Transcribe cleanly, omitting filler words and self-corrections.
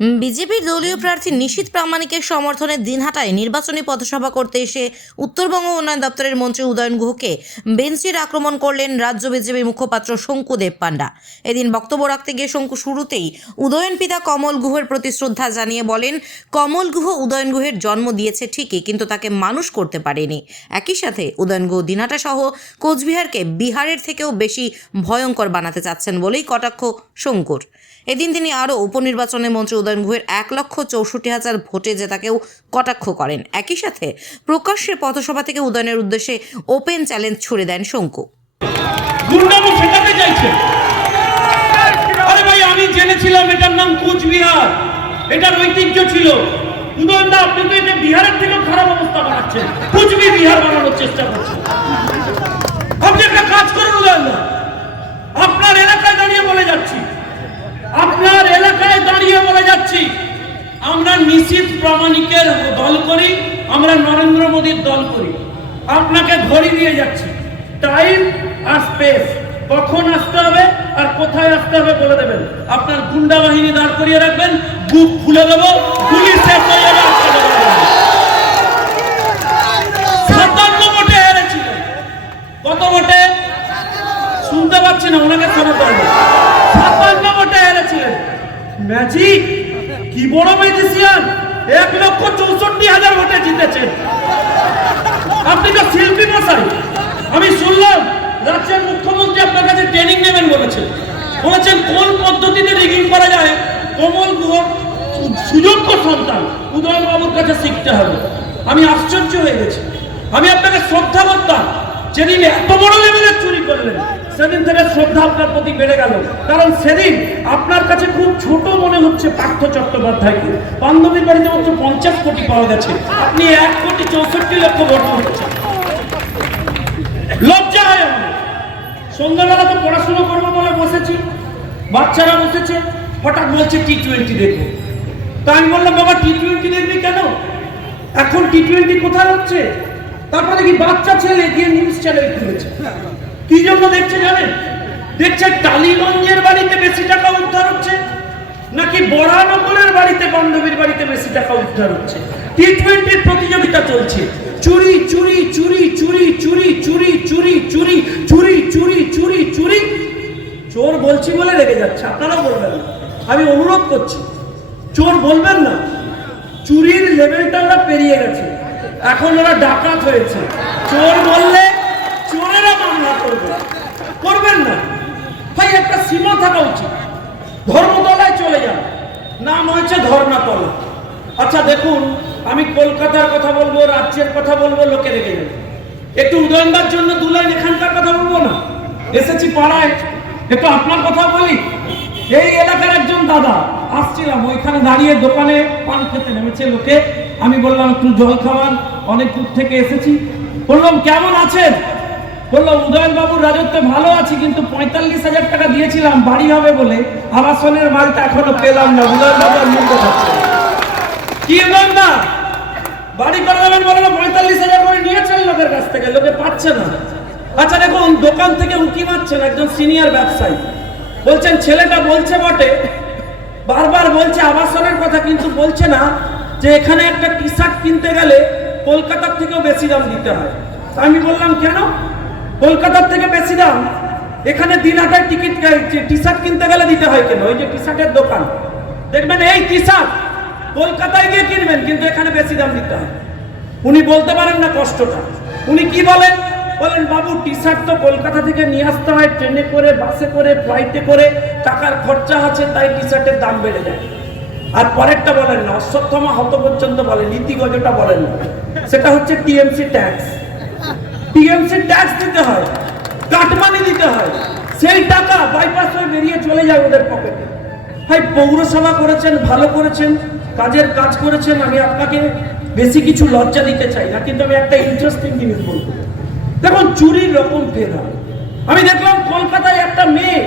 বিজেপির দলীয় প্রার্থী নিশীথ প্রামাণিকের সমর্থনে দিনহাটায় নির্বাচনী পথসভা করতে এসে উত্তরবঙ্গ উন্নয়ন দপ্তরের মন্ত্রী উদয়ন গুহকে বেঞ্চির আক্রমণ করলেন রাজ্য বিজেপি মুখপাত্র শঙ্কুদেব পাণ্ডা। এদিন বক্তব্য রাখতে গিয়ে শঙ্কু শুরুতেই উদয়ন পিতা কমল গুহের প্রতি শ্রদ্ধা জানিয়ে বলেন, কমল গুহ উদয়ন গুহের জন্ম দিয়েছে ঠিকই, কিন্তু তাকে মানুষ করতে পারেনি। একই সাথে উদয়ন গুহ দিনহাটা সহ কোচবিহারকে বিহারের থেকেও বেশি ভয়ঙ্কর বানাতে চাচ্ছেন বলেই কটাক্ষ শঙ্কুর। এদিন তিনি আরও উপনির্বাচনে মন্ত্রী উদয়ন গুহের 1,64,000 ভোটে জেতাকেও কটাক্ষ করেন। একই সাথে প্রকাশ্যে পথসভা থেকে উদয়নের উদ্দেশ্যে ওপেন চ্যালেঞ্জ ছুড়ে দেন শঙ্কু। আরে ভাই, আমি জেনেছিলাম এটার নাম কোচবিহার, এটার ঐতিহ্য ছিল। উদয়নদা, আপনি তো এটা বিহারের থেকেও খারাপ অবস্থা বানাচ্ছেন, বিহার বানানোর চেষ্টা করছেন। আপনি একটা কাজ করেন উদয়নদা, আপনার এলাকায় দাঁড়িয়ে বলে যাচ্ছি, আমরা নিশীথ প্রামাণিকের দল করি, আমরা নরেন্দ্র মোদীর দল করি। আপনাকে ঘড়ি দিয়ে যাচ্ছি, টাইম আর স্পেস, কখন আসতে হবে আর কোথায় আসতে হবে বলে দেবেন। আপনার গুন্ডা বাহিনী দাঁড় করিয়ে রাখবেন, বুক খুলে দেবো, গুলি শেষ হয়ে যাবে। 57 ভোটে হেরেছিলেন। কত ভোটে শুনতে পাচ্ছি না, ওনাকে শোনাতে হবে। 57 ভোটে হেরেছিলেন। ম্যাজিক, কি বড় ম্যাজিশিয়ান, 1,64,000 ভোটে জিতেছেন। আপনি তো শিল্পী মশাই। আমি শুনলাম রাজ্যের মুখ্যমন্ত্রী আপনার কাছে ট্রেনিং নেবেন বলেছেন কোন পদ্ধতিতে রিগিং করা যায়। কমল গুহ সুযোগ্য সন্তান, উদয়ন বাবুর কাছে শিখতে হবে। আমি আশ্চর্য হয়ে গেছি। আমি আপনাকে শ্রদ্ধা করতাম, যেদিন এত বড় লেভেলের চুরি করলেন সেদিন থেকে শ্রদ্ধা আপনার প্রতি বেড়ে গেল। কারণ সেদিন আপনার কাছে খুব ছোট মনে হচ্ছে পার্থ চট্টোপাধ্যায়কে। বান্ধবীর বাড়িতে মাত্র 50 কোটি পাওয়া গেছে, আপনি 1,64,00,000 ভোট করেছেন। লজ্জা হয় আমাদের। সন্ধ্যাবেলা তো পড়াশোনা করবো বলে বসেছি, বাচ্চারা বসেছে, হঠাৎ বলছে T20 দেখবো। তা আমি বললাম, বাবা T20 দেখবি কেন? এখন T20 কোথায় হচ্ছে? তারপরে দেখি বাচ্চা ছেলে গিয়ে নিউজ চ্যানেল খুলেছে। কি জন্য দেখছে জানেন? দেখছে টালিগঞ্জের বাড়িতে বেশি টাকা উদ্ধার হচ্ছে নাকি বড়ানগরের বাড়িতে, বান্ধবীর বাড়িতে বেশি টাকা উদ্ধার হচ্ছে। T20 প্রতিযোগিতা চলছে। চুরি চুরি চুরি চুরি চুরি চুরি চুরি চুরি চুরি চুরি চুরি চুরি। চোর বলছি বলে রেগে যাচ্ছে, আপনারাও বলবেন না। আমি অনুরোধ করছি, চোর বলবেন না। চুরির লেভেলটা ওরা পেরিয়ে গেছে, এখন ওরা ডাকাত হয়েছে। চোর বললে চোরেরা মামলা করবেন না ভাই, একটা সীমা থাকা উচিত। ধর্মতলায় চলে যান, নাম হয়েছে ধর্ণাতলা। আচ্ছা দেখুন, আমি কলকাতার কথা বলবো, রাজ্যের কথা বলবো, লোকে রেখে যাবে। একটু উদয়নদার জন্য 2 লাইন এখানকার কথা বলবো না? এসেছি পাড়ায়, একটু আপনার কথা বলি। এই এলাকার একজন দাদা, আসছিলাম, ওইখানে দাঁড়িয়ে দোকানে পান খেতে নেমেছে লোকে। আমি বললাম একটু জল খাওয়ান, অনেক দূর থেকে এসেছি। বললাম কেমন আছেন? বললো উদয়ন বাবুর রাজত্বে ভালো আছি, কিন্তু 45,000 টাকা দিয়েছিলাম বাড়ি হবে বলে, আবাসনের মালটা এখনো পেলাম না। উদয়ন বাবুর মুখ দেখাচ্ছে কি উদয়ন না বাড়ি করে দেবেন বলে 45,000 করে নিয়েছেন লোকের কাছ থেকে, লোকে পাচ্ছে না। আচ্ছা দেখুন, দোকান থেকে উঁকি মারছেন একজন সিনিয়র ব্যবসায়ী, বলছেন ছেলেটা বলছে বটে, বারবার বলছে আবাসনের কথা, কিন্তু বলছে না যে এখানে একটা টি শার্ট কিনতে গেলে কলকাতার থেকেও বেশি দাম দিতে হয়। আমি বললাম কেন কলকাতার থেকে বেশি দাম? এখানে দিনহাটায় টিকিট টি শার্ট কিনতে গেলে দিতে হয় কেন? ওই যে টি শার্টের দোকান দেখবেন, এই টি শার্ট কলকাতায় গিয়ে কিনবেন, কিন্তু এখানে বেশি দাম দিতে হয়। উনি বলতে পারেন না কষ্টটা। উনি কি বলেন? বলেন বাবু টি শার্ট তো কলকাতা থেকে নিয়ে আসতে হয়, ট্রেনে করে, বাসে করে, ফ্লাইটে করে, টাকার খরচা আছে, তাই টি শার্টের দাম বেড়ে যায়। আর পরেরটা বলেন না, অশ্বত্থমা হত পর্যন্ত বলেন, নীতিগতটা বলেন না, সেটা হচ্ছে টিএমসি ট্যাক্স। টিএমসি ট্যাক্স দিতে হয়, কাটমানি দিতে হয়, সেই টাকা বাইপাস হয়ে বেরিয়ে চলে যায় ওদের পকেটে। ভাই পৌরসভা করেছেন, ভালো করেছেন, কাজের কাজ করেছেন, আমি আপনাকে বেশি কিছু লজ্জা দিতে চাই না, কিন্তু আমি একটা ইন্টারেস্টিং জিনিস বলবো। দেখুন চুরির রকম ফের হয়। আমি দেখলাম কলকাতায় একটা মেয়ে